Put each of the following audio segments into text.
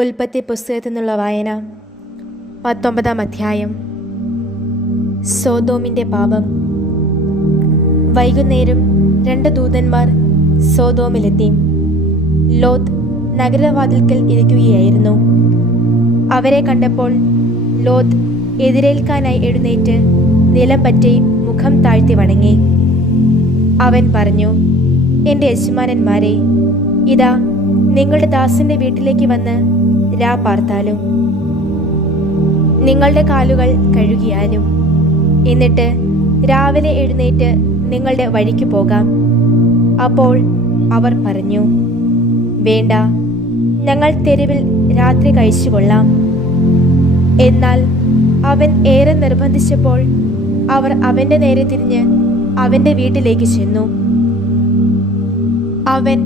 ഉൽപ്പത്തി പുസ്തകത്തിൽ നിന്നുള്ള വായന 19-ാം അധ്യായം. സോദോമിൻ്റെ പാപം. വൈകുന്നേരം 2 ദൂതന്മാർ സോദോമിലെത്തി. ലോത്ത് നഗരവാതിൽക്കൽ ഇരിക്കുകയായിരുന്നു. അവരെ കണ്ടപ്പോൾ ലോത്ത് എതിരേൽക്കാനായി എഴുന്നേറ്റ് നിലം പറ്റി മുഖം താഴ്ത്തി വണങ്ങി. അവൻ പറഞ്ഞു, എൻ്റെ യജമാനന്മാരെ, ഇതാ നിങ്ങളുടെ ദാസന്റെ വീട്ടിലേക്ക് വന്ന് രാ പാർത്താലും നിങ്ങളുടെ കാലുകൾ കഴുകിയാലും, എന്നിട്ട് രാവിലെ എഴുന്നേറ്റ് നിങ്ങളുടെ വഴിക്ക് പോകാം. അപ്പോൾ അവർ പറഞ്ഞു, വേണ്ട, ഞങ്ങൾ തെരുവിൽ രാത്രി കഴിച്ചുകൊള്ളാം. എന്നാൽ അവൻ ഏറെ നിർബന്ധിച്ചപ്പോൾ അവർ അവൻ്റെ നേരെ തിരിഞ്ഞ് അവൻ്റെ വീട്ടിലേക്ക് ചെന്നു. അവൻ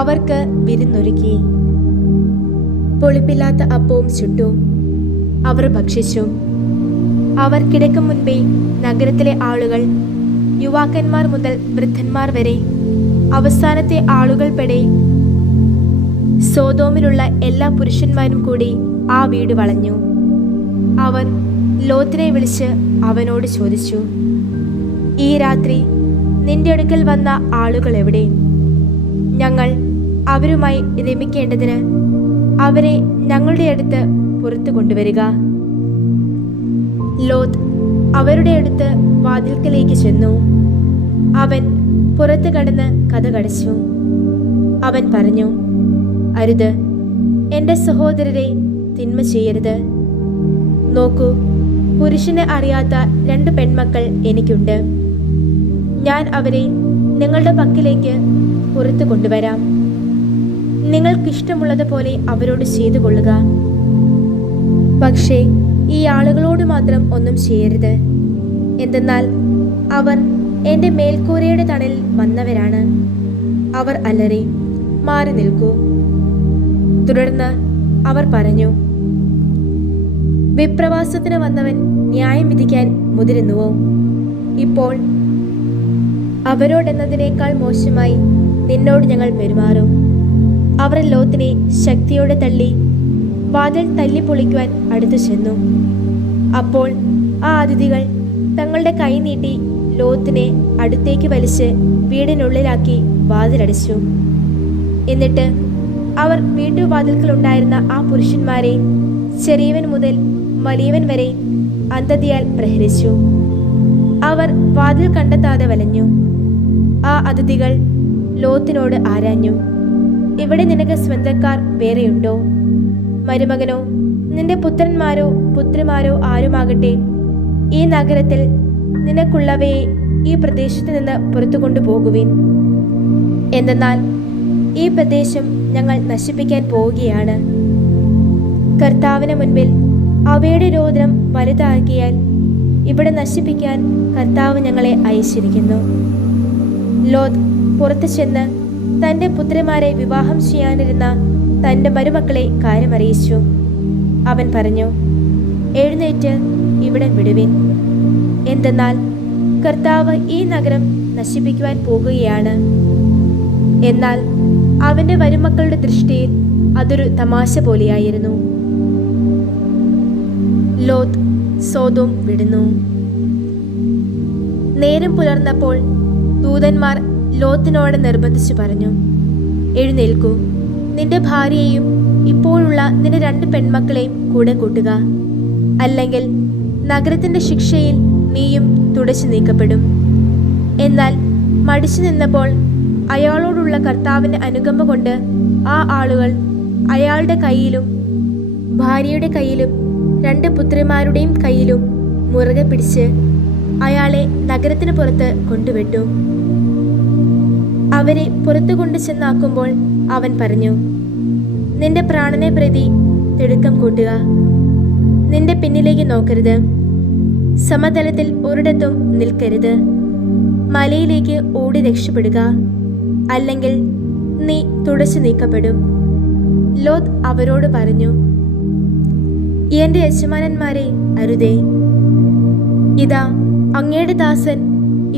അവർക്ക് വിരുന്നൊരുക്കി. പുളിപ്പില്ലാത്ത അപ്പവും ചുട്ടു. അവർ ഭക്ഷിച്ചു. അവർ കിടക്കും മുൻപേ നഗരത്തിലെ ആളുകൾ, യുവാക്കന്മാർ മുതൽ വൃദ്ധന്മാർ വരെ, അവസാനത്തെ ആളുകൾ പെടെ സോദോമിലുള്ള എല്ലാ പുരുഷന്മാരും കൂടി ആ വീട് വളഞ്ഞു. അവർ ലോത്തിനെ വിളിച്ച് അവനോട് ചോദിച്ചു, ഈ രാത്രി നിന്റെ അടുക്കൽ വന്ന ആളുകൾ എവിടെ? ഞങ്ങൾ അവരുമായി രമിക്കേണ്ടതിന് അവരെ ഞങ്ങളുടെ അടുത്ത് പുറത്തു കൊണ്ടുവരിക. ലോത്ത് അവരുടെ അടുത്ത് വാതിൽക്കലേക്ക് ചെന്നു. അവൻ പുറത്ത് കടന്ന് കതകടച്ചു. അവൻ പറഞ്ഞു, അരുത്, എൻ്റെ സഹോദരരെ തിന്മ ചെയ്യരുത്. നോക്കൂ, പുരുഷനെ അറിയാത്ത 2 പെൺമക്കൾ എനിക്കുണ്ട്. ഞാൻ അവരെ നിങ്ങളുടെ പക്കലേക്ക് പുറത്തു കൊണ്ടുവരാം. നിങ്ങൾക്കിഷ്ടമുള്ളതുപോലെ അവരോട് ചെയ്തു കൊള്ളുക. പക്ഷേ ഈ ആളുകളോട് മാത്രം ഒന്നും ചെയ്യരുത്. എന്തെന്നാൽ അവർ എൻ്റെ മേൽക്കൂരയുടെ തണലിൽ വന്നവരാണ്. അവർ അലറി, മാറി നിൽക്കൂ. തുടർന്ന് അവർ പറഞ്ഞു, വിപ്രവാസത്തിന് വന്നവൻ ന്യായം വിധിക്കാൻ മുതിരുന്നുവോ? ഇപ്പോൾ അവരോടെന്നതിനേക്കാൾ മോശമായി നിന്നോട് ഞങ്ങൾ പെരുമാറും. അവർ ലോത്തിനെ ശക്തിയോടെ തള്ളി വാതിൽ തല്ലിപ്പൊളിക്കുവാൻ അടുത്തു ചെന്നു. അപ്പോൾ ആ അതിഥികൾ തങ്ങളുടെ കൈ നീട്ടി ലോത്തിനെ അടുത്തേക്ക് വലിച്ച് വീടിനുള്ളിലാക്കി വാതിലടച്ചു. എന്നിട്ട് അവർ വീട്ടുവാതിൽക്കലുണ്ടായിരുന്ന ആ പുരുഷന്മാരെ, ചെറിയവൻ മുതൽ വലിയവൻ വരെ, അന്ധതയാൽ പ്രഹരിച്ചു. അവർ വാതിൽ കണ്ടെത്താതെ വലഞ്ഞു. ആ അതിഥികൾ ലോത്തിനോട് ആരാഞ്ഞു, ഇവിടെ നിനക്ക് സ്വന്തക്കാർ വേറെയുണ്ടോ? മരുമകനോ നിന്റെ പുത്രന്മാരോ പുത്രിമാരോ ആരുമാകട്ടെ, ഈ നഗരത്തിൽ നിനക്കുള്ളവയെ ഈ പ്രദേശത്ത് നിന്ന് പുറത്തു കൊണ്ടുപോകുവിൻ. എന്തെന്നാൽ ഈ പ്രദേശം ഞങ്ങൾ നശിപ്പിക്കാൻ പോവുകയാണ്. കർത്താവിന് മുൻപിൽ അവയുടെ രോദനം വലുതാകിയാൽ ഇവിടെ നശിപ്പിക്കാൻ കർത്താവ് ഞങ്ങളെ അയച്ചിരിക്കുന്നു. ലോത്ത് പുറത്തു ചെന്ന് തൻ്റെ പുത്രിമാരെ വിവാഹം ചെയ്യാനിരുന്ന തൻ്റെ മരുമക്കളെ കാര്യമറിയിച്ചു. അവൻ പറഞ്ഞു, എഴുന്നേറ്റ് ഇവിടെ വിടുവിൻ. എന്തെന്നാൽ കർത്താവ് ഈ നഗരം നശിപ്പിക്കുവാൻ പോകുകയാണ്. എന്നാൽ അവൻ്റെ മരുമക്കളുടെ ദൃഷ്ടിയിൽ അതൊരു തമാശ പോലെയായിരുന്നു. ലോത്ത് സോദോം വിടുന്നു. നേരം പുലർന്നപ്പോൾ ദൂതന്മാർ ലോത്തിനോട് നിർബന്ധിച്ചു പറഞ്ഞു, എഴുന്നേൽക്കൂ, നിന്റെ ഭാര്യയെയും ഇപ്പോഴുള്ള നിന്റെ 2 പെൺമക്കളെയും കൂടെ കൂട്ടുക. അല്ലെങ്കിൽ നഗരത്തിൻ്റെ ശിക്ഷയിൽ നീയും തുടച്ചു നീക്കപ്പെടും. എന്നാൽ മടിച്ചു നിന്നപ്പോൾ അയാളോടുള്ള കർത്താവിൻ്റെ അനുകമ്പ കൊണ്ട് ആ ആളുകൾ അയാളുടെ കയ്യിലും ഭാര്യയുടെ കയ്യിലും 2 പുത്രിമാരുടെയും കയ്യിലും മുറുകെ പിടിച്ച് അയാളെ നഗരത്തിന് പുറത്ത് കൊണ്ടുവിട്ടു. അവരെ പുറത്തു കൊണ്ടു ചെന്നാക്കുമ്പോൾ അവൻ പറഞ്ഞു, നിന്റെ പ്രാണനെ പ്രതി തിടുക്കം കൂട്ടുക. നിന്റെ പിന്നിലേക്ക് നോക്കരുത്. സമതലത്തിൽ ഒരിടത്തും നിൽക്കരുത്. മലയിലേക്ക് ഓടി രക്ഷപ്പെടുക, അല്ലെങ്കിൽ നീ തുടച്ചു നീക്കപ്പെടും. ലോത്ത് അവരോട് പറഞ്ഞു, എൻ്റെ യജമാനന്മാരെ, അരുതേ. ഇതാ അങ്ങയുടെ ദാസൻ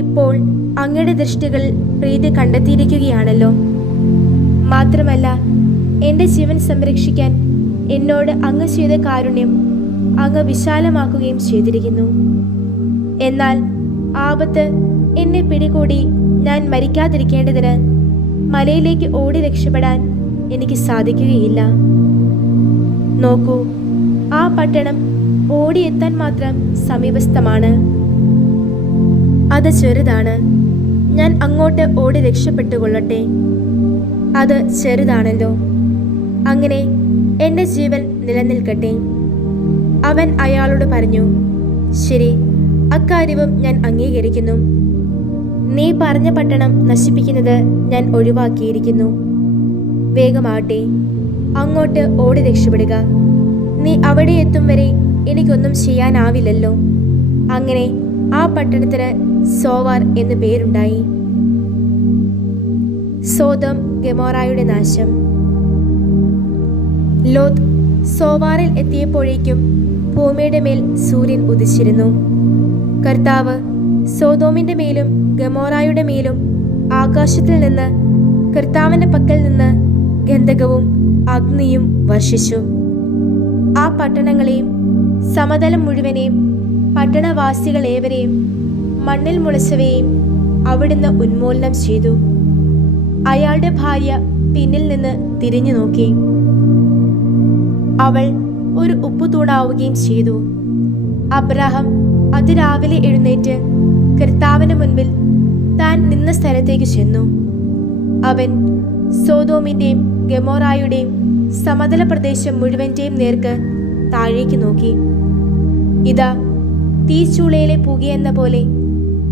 ഇപ്പോൾ അങ്ങയുടെ ദൃഷ്ടികൾ പ്രീതി കണ്ടെത്തിയിരിക്കുകയാണല്ലോ. മാത്രമല്ല എൻ്റെ ജീവൻ സംരക്ഷിക്കാൻ എന്നോട് അങ്ങ് ചെയ്ത കാരുണ്യം അങ്ങ് വിശാലമാക്കുകയും ചെയ്തിരിക്കുന്നു. എന്നാൽ ആപത്ത് എന്നെ പിടികൂടി ഞാൻ മരിക്കാതിരിക്കേണ്ടതിന് മലയിലേക്ക് ഓടി രക്ഷപ്പെടാൻ എനിക്ക് സാധിക്കുകയില്ല. നോക്കൂ, ആ പട്ടണം ഓടിയെത്താൻ മാത്രം സമീപസ്ഥമാണ്. അത് ചെറുതാണ്. ഞാൻ അങ്ങോട്ട് ഓടി രക്ഷപ്പെട്ടുകൊള്ളട്ടെ. അത് ചെറുതാണല്ലോ. അങ്ങനെ എൻ്റെ ജീവൻ നിലനിൽക്കട്ടെ. അവൻ അയാളോട് പറഞ്ഞു, ശരി, അക്കാര്യവും ഞാൻ അംഗീകരിക്കുന്നു. നീ പറഞ്ഞ പട്ടണം നശിപ്പിക്കുന്നത് ഞാൻ ഒഴിവാക്കിയിരിക്കുന്നു. വേഗമാട്ടെ, അങ്ങോട്ട് ഓടി രക്ഷപ്പെടുക. നീ അവിടെ എത്തും വരെ എനിക്കൊന്നും ചെയ്യാനാവില്ലല്ലോ. അങ്ങനെ ആ പട്ടണത്തിന് സോവാർ എന്നു പേരുണ്ടായി. സോദോം ഗൊമോറായുടെ നാശം. ലോത്ത് സോവാറിൽ എത്തിയപ്പോഴേക്കും ഭൂമിയുടെ മേൽ സൂര്യൻ ഉദിച്ചിരുന്നു. കർത്താവ് സോദോമിന്റെ മേലും ഗൊമോറായുടെ മേലും ആകാശത്തിൽ നിന്ന് കർത്താവിന്റെ പക്കൽ നിന്ന് ഗന്ധകവും അഗ്നിയും വർഷിച്ചു. ആ പട്ടണങ്ങളെയും സമതലം മുഴുവനെയും പട്ടണവാസികളേവരെയും മണ്ണിൽ മുളച്ചവയെയും അവിടുന്ന് ഉന്മൂലനം ചെയ്തു. അയാളുടെ ഭാര്യ പിന്നിൽ നിന്ന് തിരിഞ്ഞു നോക്കി. അവൾ ഒരു ഉപ്പുതൂണാവുകയും ചെയ്തു. അബ്രാഹാം അതിരാവിലെ എഴുന്നേറ്റ് കർത്താവിന് മുൻപിൽ താൻ നിന്ന സ്ഥലത്തേക്ക് ചെന്നു. അവൻ സോദോമിന്റെയും ഗൊമോറായുടെയും സമതല പ്രദേശം മുഴുവന്റെയും നേർക്ക് താഴേക്ക് നോക്കി. ഇതാ, തീച്ചൂളയിലെ പുകയെന്ന പോലെ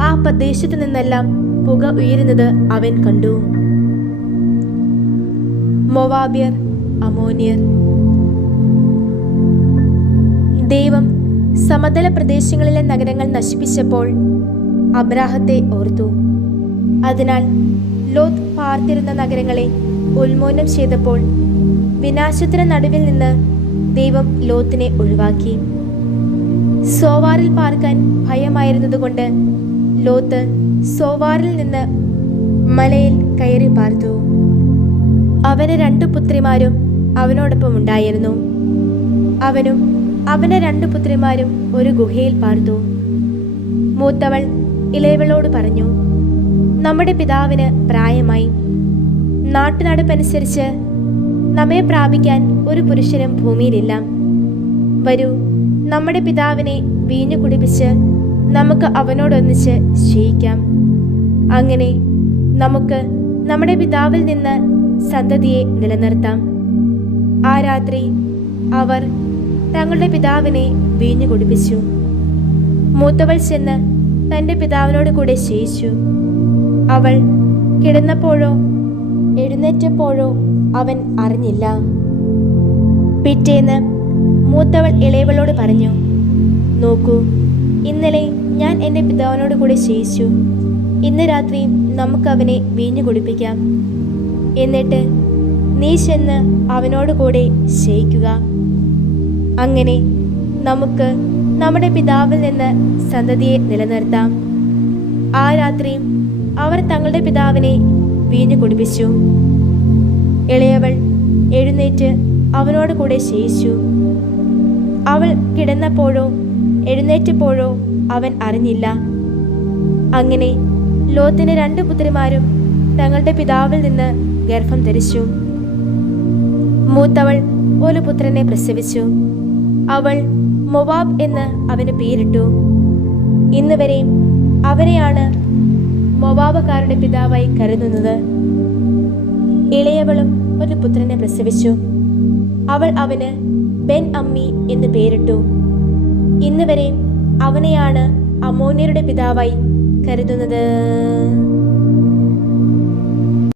ആ പ്രദേശത്തു നിന്നെല്ലാം പുക ഉയരുന്നത് അവൻ കണ്ടു. മോവാബ്യർ, അമോന്യർ. ദൈവം സമതല പ്രദേശങ്ങളിലെ നഗരങ്ങൾ നശിപ്പിച്ചപ്പോൾ അബ്രാഹത്തെ ഓർത്തു. അതിനാൽ ലോത്ത് പാർത്തിരുന്ന നഗരങ്ങളെ ഉന്മൂലനം ചെയ്തപ്പോൾ വിനാശത്തിന് നടുവിൽ നിന്ന് ദൈവം ലോത്തിനെ ഒഴിവാക്കി. സോവാറിൽ പാർക്കാൻ ഭയമായിരുന്നതുകൊണ്ട് ലോത്ത് സോവാറിൽ നിന്ന് മലയിൽ കയറി പാർത്തു. അവന് 2 പുത്രിമാരും അവനോടൊപ്പം ഉണ്ടായിരുന്നു. അവനും അവന്റെ 2 പുത്രിമാരും ഒരു ഗുഹയിൽ പാർത്തു. മൂത്തവൾ ഇളയവളോട് പറഞ്ഞു, നമ്മുടെ പിതാവിന് പ്രായമായി. നാട്ടുനടപ്പനുസരിച്ച് നമ്മെ പ്രാപിക്കാൻ ഒരു പുരുഷനും ഭൂമിയിലില്ല. വരൂ, നമ്മുടെ പിതാവിനെ വീഞ്ഞു കുടിപ്പിച്ച് നമുക്ക് അവനോടൊന്നിച്ച് ശയിക്കാം. അങ്ങനെ നമുക്ക് നമ്മുടെ പിതാവിൽ നിന്ന് സന്തതിയെ നിലനിർത്താം. ആ രാത്രി അവർ തങ്ങളുടെ പിതാവിനെ വീഞ്ഞു കുടിപ്പിച്ചു. മൂത്തവൾ ചെന്ന് തൻ്റെ പിതാവിനോട് കൂടെ ശയിച്ചു. അവൾ കിടന്നപ്പോഴോ എഴുന്നേറ്റപ്പോഴോ അവൻ അറിഞ്ഞില്ല. പിറ്റേന്ന് മൂത്തവൾ ഇളയവളോട് പറഞ്ഞു, നോക്കൂ, ഇന്നലെ ഞാൻ എൻ്റെ പിതാവിനോട് കൂടെ ശയിച്ചു. ഇന്ന് രാത്രി നമുക്കവനെ വീഞ്ഞു കുടിപ്പിക്കാം. എന്നിട്ട് നീ ചെന്ന് അവനോട് കൂടെ ശയിക്കുക. അങ്ങനെ നമുക്ക് നമ്മുടെ പിതാവിൽ നിന്ന് സന്തതിയെ നിലനിർത്താം. ആ രാത്രിയും അവർ തങ്ങളുടെ പിതാവിനെ വീഞ്ഞു കുടിപ്പിച്ചു. ഇളയവൾ എഴുന്നേറ്റ് അവനോട് കൂടെ ശയിച്ചു. അവൾ കിടന്നപ്പോഴോ എഴുന്നേറ്റപ്പോഴോ അവൻ അറിഞ്ഞില്ല. അങ്ങനെ ലോത്തിന് 2 പുത്രിമാരും തങ്ങളുടെ പിതാവിൽ നിന്ന് ഗർഭം ധരിച്ചു. മൂത്തവൾ ഒരു പുത്രനെ പ്രസവിച്ചു. അവൾ മൊവാബ് എന്ന് അവന് പേരിട്ടു. ഇന്ന് വരെയും അവനെയാണ് മൊവാബുകാരുടെ പിതാവായി കരുതുന്നത്. ഇളയവളും ഒരു പുത്രനെ പ്രസവിച്ചു. അവൾ അവന് ബെൻ അമ്മി എന്ന് പേരിട്ടു. ഇന്ന് വരെയും അവനെയാണ് അമോന്യരുടെ പിതാവായി കരുതുന്നത്.